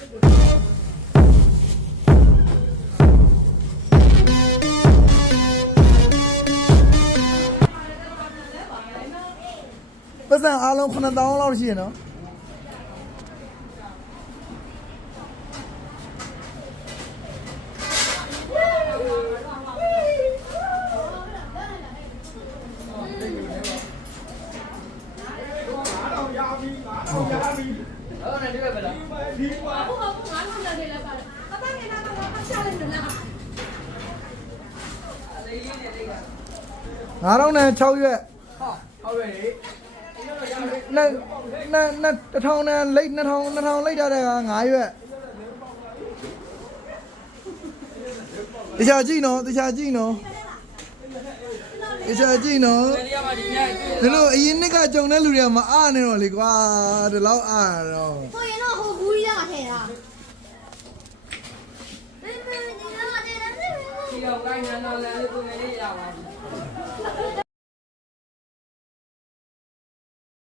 ပတ်စံအားလုံး9000လောက်ရှိရနော်9000နဲ့6ရွက်ဟုတ်ပြီနဲ့1000နဲ့လိတ်2000လိတ်ထားတဲ့က9ရွက်တခြားကြည့်နော်ဒီလိုအရင်နှစ်ကကြုံတဲ့လူတွေကမအားနေတော့လေကွာဒီလောက်အားတော့ဆိုရင်တော့ဟိုဘူးကြီးကထည့်တာဒီတော့ကိုင်းနန်းတော်လည်းကိုယ်လေးရပါဘူး